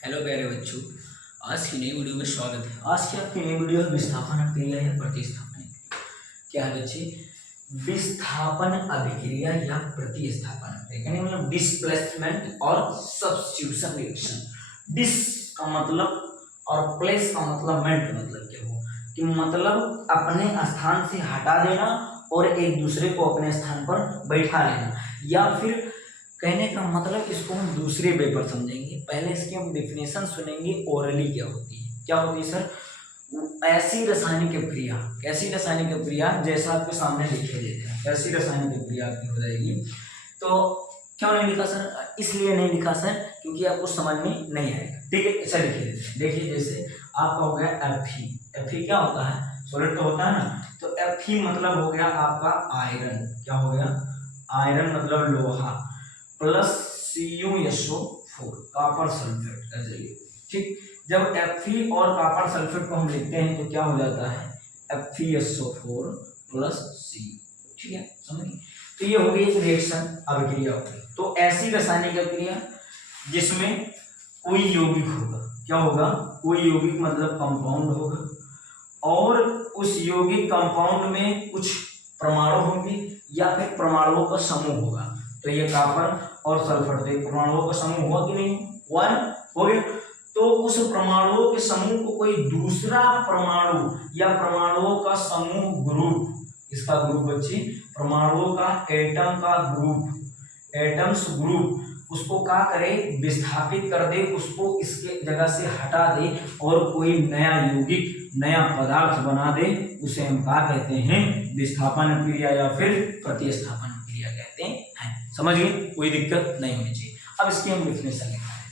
Hello प्यारे बच्चों। आज की नई वीडियो में स्वागत है। आज की आपकी नई वीडियो है विस्थापन अभिक्रिया या प्रतिस्थापन। क्या है बच्चे? विस्थापन अभिक्रिया या प्रतिस्थापन अभिक्रिया मतलब डिस्प्लेसमेंट और सब्स्टिट्यूशन रिएक्शन। डिस का मतलब और प्लेस का मतलब मेंट मतलब क्या हो कि मतलब अपने स्थान से हटा देना और एक दूसरे को अपने स्थान पर बैठा लेना, या फिर कहने का मतलब इसको हम दूसरे वे पर समझेंगे। पहले इसकी हम डिफिनेशन सुनेंगे, ओरली क्या होती है। क्या होती है सर? ऐसी रासायनिक क्रिया, कैसी रासायनिक क्रिया जैसा आपके सामने लिखे देते हैं, कैसी रासायनिक क्रिया आपकी हो जाएगी। तो क्यों नहीं लिखा सर? इसलिए नहीं लिखा सर क्योंकि आपको समझ में नहीं आएगा। ठीक है, ऐसा लिखे देते हैं। देखिए जैसे आपका हो गया Fe। Fe क्या होता है? सॉलिड तो होता है ना। तो Fe मतलब हो गया आपका आयरन। क्या हो गया? आयरन मतलब लोहा प्लस CuSO4 कॉपर सल्फेट ऐसे ही। ठीक, जब Fe और कॉपर सल्फेट को हम लिखते हैं तो क्या हो जाता है? FeSO4 plus C। ठीक है, समझिए। तो ये हो गई एक रिएक्शन अभिक्रिया हो गई। तो ऐसी रासायनिक अभिक्रिया जिसमें कोई यौगिक होगा। क्या होगा? कोई यौगिक मतलब कंपाउंड होगा और उस यौगिक कंपाउंड में कुछ परमाणु होंगे या फिर परमाणुओं का समूह होगा। तो ये कॉपर और सल्फर तो परमाणुओं का समूह हुआ कि नहीं? वन हो गया। तो उस परमाणुओं के समूह को कोई दूसरा परमाणु या परमाणुओं का समूह ग्रुप, इसका ग्रुप बच्चे परमाणुओं का एटम का ग्रुप, एटम्स ग्रुप, उसको क्या करे? विस्थापित कर दे, उसको इसके जगह से हटा दे और कोई नया यौगिक, नया पदार्थ बना दे। उसे हम क्या कहते हैं? विस्थापन क्रिया या फिर प्रतिस्थापन क्रिया कहते हैं। समझ गए? कोई दिक्कत नहीं होनी चाहिए। अब इसकी हम डिफिनेशन लिखा है।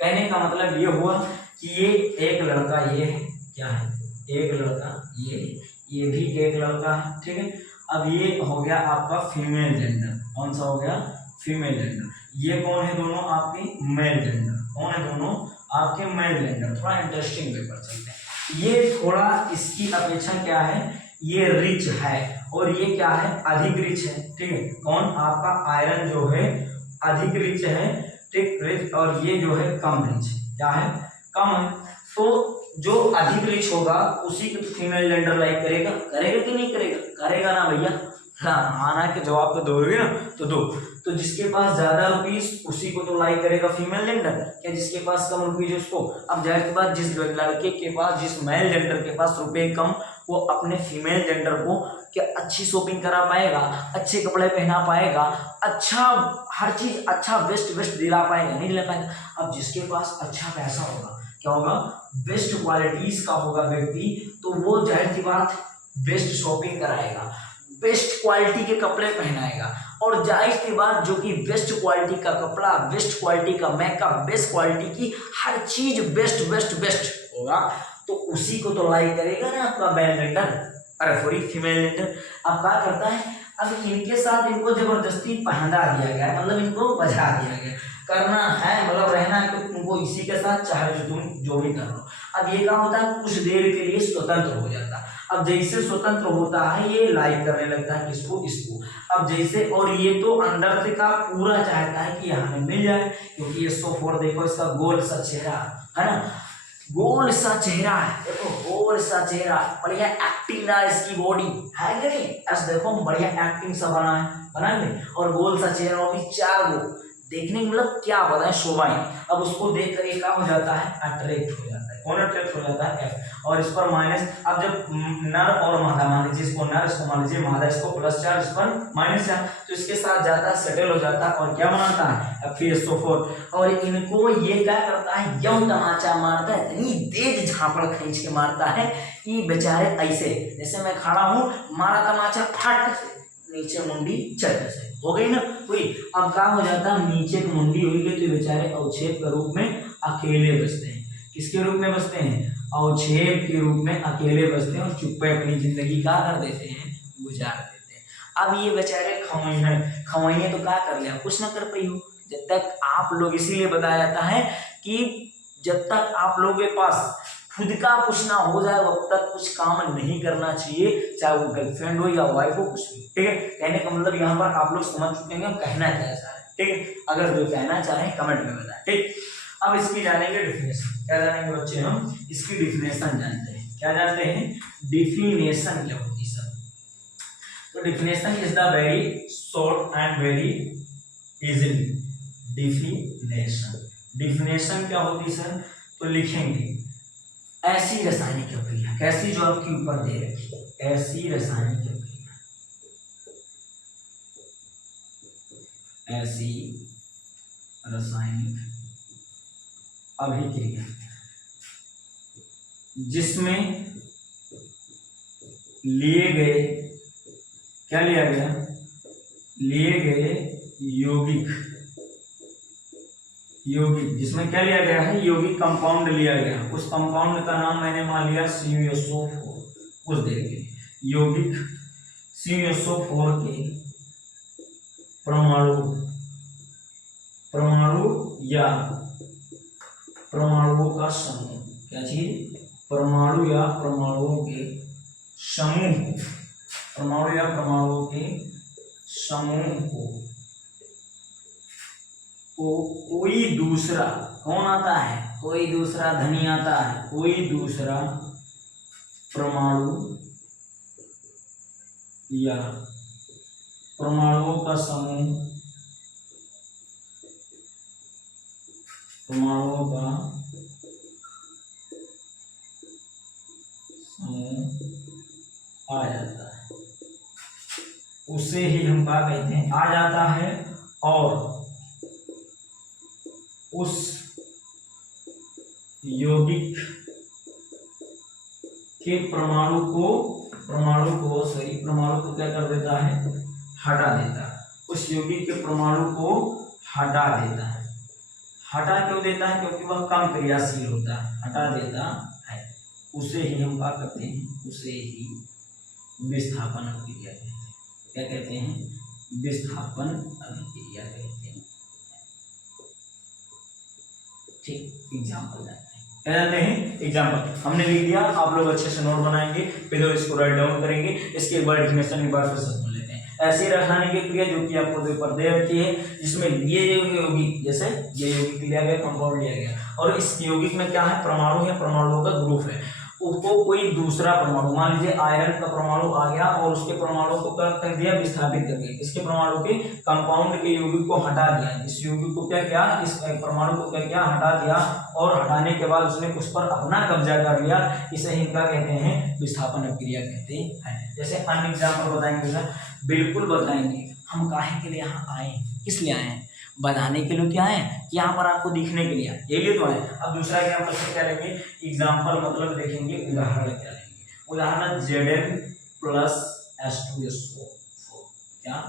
कहने का मतलब ये हुआ कि ये एक लड़का, ये है क्या है? एक लड़का, ये भी एक लड़का है। ठीक है, अब ये हो गया आपका फीमेल जेंडर। कौन सा हो गया? Female gender. ये कौन है? दोनों आपके मेल जेंडर। कौन है? दोनों आपके मेल जेंडर। थोड़ा इंटरेस्टिंग पेपर चलते हैं। ये थोड़ा इसकी अपेक्षा क्या है? ये रिच है और ये क्या है? अधिक रिच है। ठीक है, कौन? आपका आयरन जो है अधिक रिच है। ठीक, रिच, और ये जो है कम रिच। क्या है? कम है। तो जो अधिक रिच होगा उसी को फीमेल जेंडर लाइक करेगा। करेगा कि नहीं करेगा? करेगा ना भैया। हाँ, आना के जवाब तो दोगे ना, तो दो। तो जिसके पास ज्यादा रुपीस उसी को तो लाइक करेगा फीमेल जेंडर, क्या जिसके पास कम रुपीस उसको? अब जाहिर सी बात, जिस लड़के के पास, जिस मेल जेंडर के पास रुपए कम, वो अपने फीमेल जेंडर को क्या अच्छी शॉपिंग करा पाएगा, अच्छे कपड़े पहना पाएगा, अच्छा हर चीज अच्छा बेस्ट बेस्ट दिला पाएगा? नहीं दिला पाएगा। अब जिसके पास अच्छा पैसा होगा, क्या होगा? बेस्ट क्वालिटीज का होगा व्यक्ति, तो वो जाहिर सी बात बेस्ट शॉपिंग कराएगा, बेस्ट क्वालिटी के कपड़े पहनाएगा। और जाहिर सी बात, जो कि बेस्ट क्वालिटी का कपड़ा, बेस्ट क्वालिटी का मेकअप, बेस्ट क्वालिटी की हर चीज बेस्ट बेस्ट बेस्ट होगा, तो उसी को तो लाइक करेगा ना आपका मेल जेंडर, अरे सॉरी फीमेल जेंडर। अब क्या करता है? अब इनके साथ इनको जबरदस्ती पहना दिया गया, मतलब इनको बजा दिया गया। करना है मतलब रहना है तो तुमको इसी के साथ, चाहे तुम जो भी कर लो। अब ये क्या होता है? कुछ देर के लिए स्वतंत्र हो जाता है। अब जैसे स्वतंत्र होता है ये लाइक करने लगता है किसको? इसको। अब जैसे, और ये तो अंदर से का पूरा चाहता है कि हमें मिल जाए, क्योंकि ये SO4 देखो इसका गोल सा चेहरा है ना, गोल सा चेहरा है, देखो गोल सा चेहरा, बढ़िया एक्टिंग ना इसकी बॉडी है कि नहीं? ऐसा देखो बढ़िया एक्टिंग सा बना है, बनाएंगे। और गोल सा चेहरा, और भी 4 गो देखने में मतलब क्या बताएं, शोभाएं। अब उसको देख कर ये क्या हो जाता है? अट्रैक्ट हो जाता है। कौन अट्रैक्ट हो जाता है? F। और इस पर माइनस, अब जब नर और मादा, मान लीजिए इसको नर, इसको मान लीजिए मादा, इसको प्लस चार्ज, इस पर माइनस चार्ज, तो इसके साथ जाता है, सेटल हो जाता है और क्या बनाता है? FeSO4। और इनको ये क्या करता है? यम तमाचा मारता है, इतनी तेज झापड़ खींच के मारता है कि बेचारे ऐसे, जैसे मैं खड़ा हूं, मारा तमाचा फट से नीचे मुंडी चट से हो गई ना हुई। अब क्या हो जाता है? नीचे की मुंडी हुई गई तो बेचारे अवक्षेप के रूप में अकेले बचते हैं। किसके रूप में बचते हैं? अवक्षेप के रूप में अकेले बचते हैं और चुप्पे अपनी जिंदगी क्या कर देते हैं? गुजार देते हैं। अब ये बेचारे खवैये तो क्या कर लिया? कुछ ना कर पाई हो। जब तक आप लोग, इसीलिए बताया जाता है कि जब तक आप लोगों के पास खुद का कुछ ना हो जाए वक्त तक कुछ काम नहीं करना चाहिए, चाहे वो गर्लफ्रेंड हो या वाइफ हो, कुछ भी। ठीक है, कहने का मतलब यहाँ पर आप लोग समझ चुके हैं कहना क्या है। ठीक है, अगर जो कहना चाहे कमेंट में बताएं। ठीक, अब इसकी जानेंगे डिफिनेशन। क्या जानेंगे बच्चे हम? इसकी डिफिनेशन जानते हैं। क्या जानते हैं? डिफिनेशन क्या होती है सर? तो definition is the very short and very easily. Definition क्या होती है सर? तो लिखेंगे ऐसी रासायनिक प्रक्रिया, कैसी जो आपके ऊपर दे रखी है, ऐसी रासायनिक प्रक्रिया, ऐसी रासायनिक अभिक्रिया जिसमें लिए गए, क्या लिया गया? लिए गए यौगिक, जिसमें क्या लिया गया है? यौगिक कंपाउंड लिया गया। उस कंपाउंड का नाम मैंने मान लिया CuSO4। उस देर के यौगिक CuSO4 के परमाणु या परमाणुओं का समूह, क्या चीज? परमाणु या परमाणुओं के समूह, परमाणु या परमाणुओं के समूह को कोई दूसरा, कौन आता है? कोई दूसरा धनी आता है, कोई दूसरा परमाणु या परमाणुओं का समूह, परमाणुओं का समूह आ जाता है, उसे ही हम क्या कहते हैं? आ जाता है। और उस यौगिक के परमाणु को क्या कर देता है? हटा देता है। उस यौगिक के परमाणु को हटा देता है। हटा क्यों देता है? क्योंकि वह कम क्रियाशील होता है, हटा देता है। उसे ही हम क्या करते हैं? उसे ही विस्थापन अभिक्रिया कहते हैं। क्या कहते हैं? विस्थापन अभिक्रिया कहते हैं। ठीक, एग्जाम्पल जानते हैं। क्या जानते हैं? एग्जाम्पल हमने लिख दिया, आप लोग अच्छे से नोट बनाएंगे, फिर इसको राइट डाउन करेंगे। इसके एक बार डेफिनेशन एक बार फिर से सुन लेते हैं। ऐसी रासायनिक क्रिया जो कि आपको ऊपर दे रखी है, जिसमें ये यौगिक, जैसे ये यौगिक लिया गया, कंपाउंड लिया गया, और इस यौगिक में क्या है? परमाणु है, परमाणुओं का ग्रुप है। उसको कोई दूसरा परमाणु, मान लीजिए आयरन का परमाणु आ गया और उसके परमाणु को क्या कर दिया? विस्थापित कर दिया। इसके परमाणु के कंपाउंड के यौगिक को हटा दिया। इस यौगिक को क्या किया? इस परमाणु को क्या किया? हटा दिया। और हटाने के बाद उसने उस पर अपना कब्जा कर लिया। इसे ही क्या कहते हैं? विस्थापन अभिक्रिया कहते हैं। जैसे अन्य एग्जाम्पल बताएंगे सर? बिल्कुल बताएंगे। हम काहे के लिए यहाँ आए? किस लिए आए हैं? बताने के लिए क्या है कि यहाँ पर आपको दिखने के लिए, ये लिए तो है। अब दूसरा एग्जाम्पल से क्या लेंगे? एग्जाम्पल मतलब देखेंगे, उदाहरण क्या लेंगे? उदाहरण Zn प्लस H2SO4। क्या?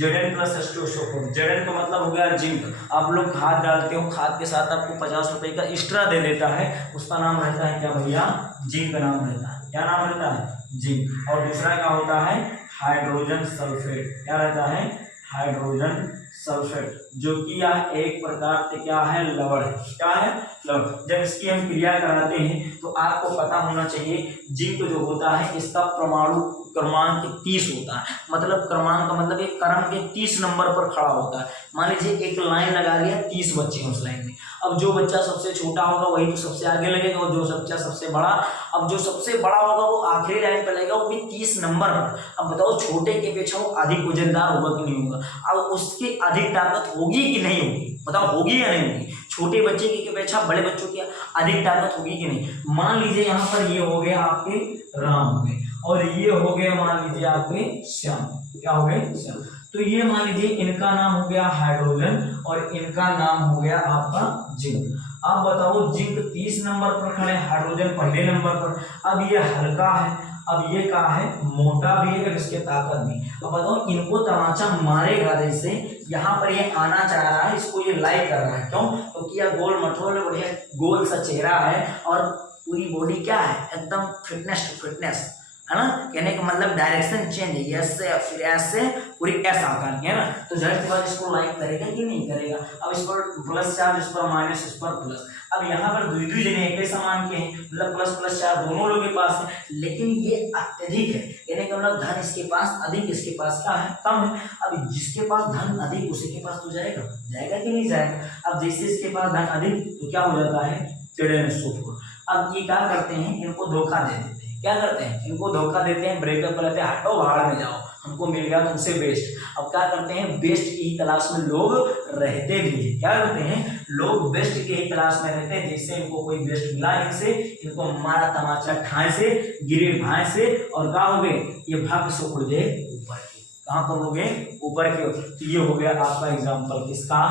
Zn plus H2SO4। Zn का मतलब हो गया जिंक। आप लोग खाद डालते हो, खाद के साथ आपको 50 रुपए का एक्स्ट्रा दे देता है, उसका नाम रहता है क्या भैया? जिंक नाम रहता है। क्या नाम रहता है? जिंक। और दूसरा क्या होता है? Hydrogen sulphate. क्या रहता है? हाइड्रोजन सल्फेट, जो कि यह एक प्रकार से क्या है? लवण है। क्या है? लवण। जब इसकी हम क्रिया कराते हैं तो आपको पता होना चाहिए, जिंक जो होता है इसका परमाणु क्रमांक 30 होता है। मतलब क्रमांक का मतलब एक क्रम के 30 नंबर पर खड़ा होता है। मान लीजिए एक लाइन लगा लिया, 30 बच्चे उस लाइन में। अब जो बच्चा सबसे छोटा होगा वही तो सबसे आगे लगेगा, और जो बच्चा सबसे बड़ा, अब जो सबसे बड़ा होगा वो आखिरी लाइन पर लगेगा, वो भी 30 नंबर पर। अब बताओ छोटे के अपेक्षा वो अधिक वजनदार होगा कि नहीं होगा? अब उसकी अधिक ताकत होगी कि नहीं होगी? बताओ, होगी या नहीं होगी? छोटे बच्चे की अपेक्षा बड़े बच्चों की अधिक ताकत होगी कि नहीं? मान लीजिए यहाँ पर ये हो गए आपके राम हो गए, और ये हो गए मान लीजिए आपके श्याम। क्या हो गए? श्याम। तो ये मान लीजिए इनका नाम हो गया हाइड्रोजन और इनका नाम हो गया आपका जिंक। अब बताओ, जिंक 30 नंबर पर खड़े, हाइड्रोजन पहले नंबर पर। अब ये हल्का है, अब ये क्या है? मोटा भी है, इसके ताकत भी। अब बताओ, इनको तमाचा मारेगा, जैसे यहाँ पर ये आना चाह रहा है, इसको ये लाइक कर रहा है। क्यों? क्योंकि यह गोल मटोल बढ़िया गोल सा चेहरा है, और पूरी बॉडी क्या है? एकदम फिटनेस है ना। कहने का मतलब डायरेक्शन चेंज है, ऐसे फिर ऐसे पूरी ऐसा आकार की है ना। तो जाहिर सी बात इसको लाइक करेगा कि नहीं करेगा? अब इस पर प्लस चार्ज, इस पर माइनस, इस पर प्लस। अब यहाँ पर दुई दुई जने एक समान के हैं, मतलब प्लस प्लस 4 दोनों लोगों के पास है, लेकिन ये अत्यधिक है, यानी कि मतलब धन इसके पास अधिक, इसके पास क्या है, कम है। अब जिसके पास धन अधिक उसी के पास तो जाएगा, जाएगा कि नहीं जाएगा। अब जैसे इसके पास धन अधिक तो क्या हो जाता है, टेढ़े में सूत्र। अब ये क्या करते हैं, इनको धोखा दे देते हैं, क्या करते हैं, इनको धोखा देते हैं, ब्रेकअप कर लेते हैं, हटो भाड़ में जाओ, हमको मिल गया तुमसे बेस्ट। अब क्या करते हैं, बेस्ट की ही तलाश में लोग रहते भी हैं, क्या करते हैं, लोग बेस्ट की ही तलाश में रहते हैं। जैसे इनको कोई बेस्ट मिला, इनसे इनको मारा तमाचा ठाए से, गिरे भाए से, और क्या हो गए, ये भाग से उड़ गए ऊपर की, कहाँ पर उड़ गए, ऊपर की। तो ये हो गया आपका एग्जाम्पल किसका,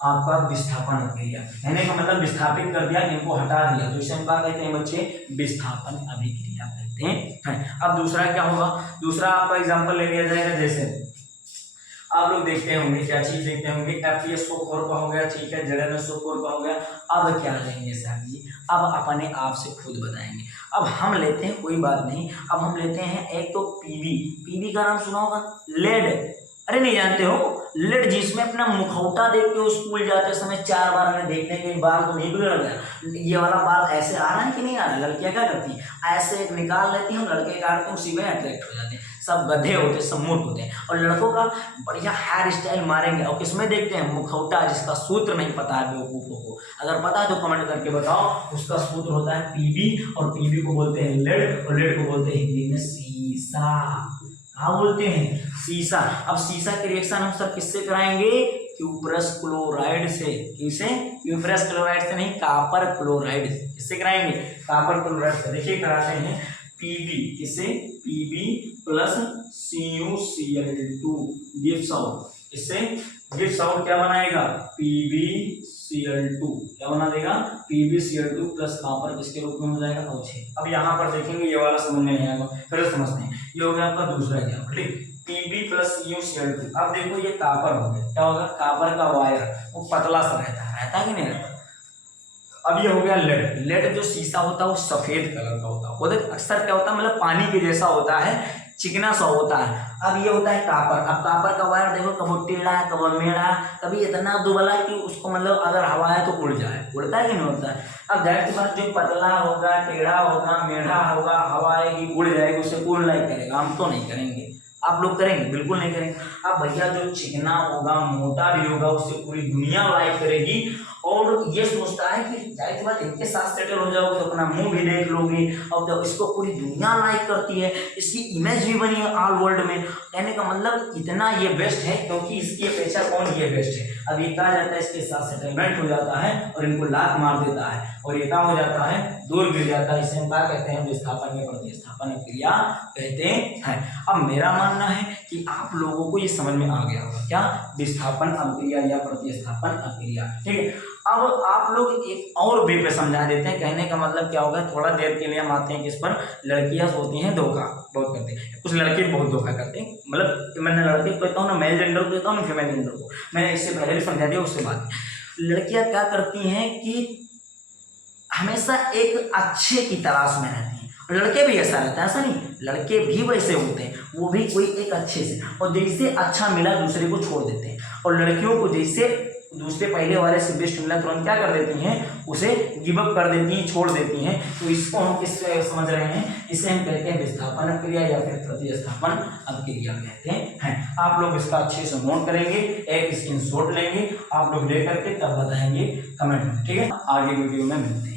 आपका विस्थापन अभिक्रिया, कहने का मतलब विस्थापित कर दिया, इनको हटा दिया, तो इसे हम क्या कहते हैं बच्चे, विस्थापन अभिक्रिया कहते हैं। अब दूसरा क्या होगा, दूसरा आपका एग्जांपल ले लिया जाएगा। जैसे आप लोग देखते होंगे, क्या चीज देखते होंगे, FeSO4 का हो गया, ठीक है, ZnSO4 का हो गया। अब क्या लेंगे सर जी, अब अपने आप से खुद बताएंगे। अब हम लेते हैं, कोई बात नहीं, अब हम लेते हैं एक तो पीबी का नाम सुना होगा, लेड, अरे नहीं जानते हो, लेड, जिसमें अपना मुखौटा देख के स्कूल जाते समय 4 बार हमें देखने के बाल तो नहीं बिगड़ गया, ये वाला बाल ऐसे आ रहा है कि नहीं आ रहा है। लड़कियां क्या करती हैं, ऐसे एक निकाल लेती हैं, लड़के काटते हैं, उसी में अट्रैक्ट हो जाते हैं, सब गधे होते हैं, सब मूर्ख होते हैं। और लड़कों का बढ़िया हेयर स्टाइल मारेंगे, और किसमें देखते हैं, मुखौटा, जिसका सूत्र नहीं पता है बेवकूफों को, अगर पता है तो कमेंट करके बताओ। उसका सूत्र होता है पीबी, और पीबी को बोलते हैं लेड, और लेड को बोलते हैं हिंदी में सीसा। हाँ बोलते हैं सीसा। अब सीसा के रिएक्शन हम सब किससे कराएंगे, क्यूप्रस क्लोराइड से। किसे, क्यूप्रस क्लोराइड से नहीं, कापर क्लोराइड से। किससे कराएंगे, कापर क्लोराइड से। देखिए कराते हैं, पीबी किसे, PB plus CuCl2 gives out, इससे गिव्स आउट क्या बनाएगा, PbCl2, क्या बना देगा, PbCl2 प्लस कॉपर किसके रूप में हो जाएगा, O6। अब यहाँ पर देखेंगे, ये वाला समझ में नहीं आएगा, फिर समझते हैं। ये हो गया आपका दूसरा एग्जाम्पल, ठीक, Pb प्लस CuCl2। अब देखो ये कॉपर हो गया, क्या होगा, कॉपर का वायर वो पतला सा रहता है कि नहीं रहता। अब ये हो गया लेड। लेड जो शीशा होता है वो सफेद कलर का होता है, वो देख अक्सर क्या होता है, मतलब पानी के जैसा होता है, चिकना सा होता है। अब ये होता है कॉपर। अब कॉपर का वायर देखो, कभी टेढ़ा, कभी मेढ़ा, कभी इतना दुबला कि उसको मतलब अगर हवा है तो उड़ जाए, उड़ता है कि नहीं उड़ता है। अब जाहिर सी बात, जो पतला होगा, टेढ़ा होगा, मेढ़ा होगा, हवा आएगी उड़ जाएगी, उससे कौन लाइक करेगा, हम तो नहीं करेंगे, आप लोग करेंगे, बिल्कुल नहीं करेंगे। अब भैया जो चिकना होगा, मोटा भी होगा, उससे पूरी दुनिया लाइक करेगी, और ये सोचता है कि जाहिर सी बात इनके साथ सेटल हो जाओगे तो अपना मुंह भी देख लोगे, और जब इसको पूरी दुनिया लाइक करती है, इसकी इमेज भी बनी है ऑल वर्ल्ड में, कहने का मतलब इतना ये बेस्ट है, क्योंकि इसकी अपेक्षा कौन ये बेस्ट है। अब ये कहा जाता है, इसके साथ सेटलमेंट हो जाता है और इनको लात मार देता है, और ये क्या हो जाता है, दूर गिर जाता है। इसे हम क्या कहते हैं, विस्थापन या प्रतिस्थापन क्रिया कहते हैं। अब मेरा मानना है कि आप लोगों को ये समझ में आ गया होगा, क्या, विस्थापन अभिक्रिया या प्रतिस्थापन अभिक्रिया, ठीक है। अब आप लोग एक और वे पे समझा देते हैं, कहने का मतलब क्या होगा, थोड़ा देर के लिए हम आते हैं किस पर, लड़कियां होती हैं धोखा बहुत करते हैं, कुछ लड़के बहुत धोखा करते हैं, मतलब मैंने लड़के को कहता हूँ ना, मेल जेंडर को कहता हूँ ना, फीमेल जेंडर को, मैंने इससे पहले भी समझा दिया, उससे बात। लड़कियां क्या करती हैं कि हमेशा एक अच्छे की तलाश में रहती हैं, और लड़के भी ऐसा रहता है, ऐसा नहीं, लड़के भी वैसे होते हैं, वो भी कोई एक अच्छे से, और जैसे अच्छा मिला दूसरे को छोड़ देते हैं, और लड़कियों को जैसे दूसरे पहले वाले से बेस्ट मिला तुरंत क्या कर देती हैं, उसे गिव अप कर देती हैं, छोड़ देती हैं। तो इसको हम किससे समझ रहे हैं, इसे हम कहते हैं विस्थापन अभिक्रिया या फिर प्रतिस्थापन अभिक्रिया कहते हैं। आप लोग इसका अच्छे से नोट करेंगे, एक स्क्रीनशॉट लेंगे, आप लोग लेकर के तब बताएंगे कमेंट में, ठीक है। आगे वीडियो में मिलते हैं।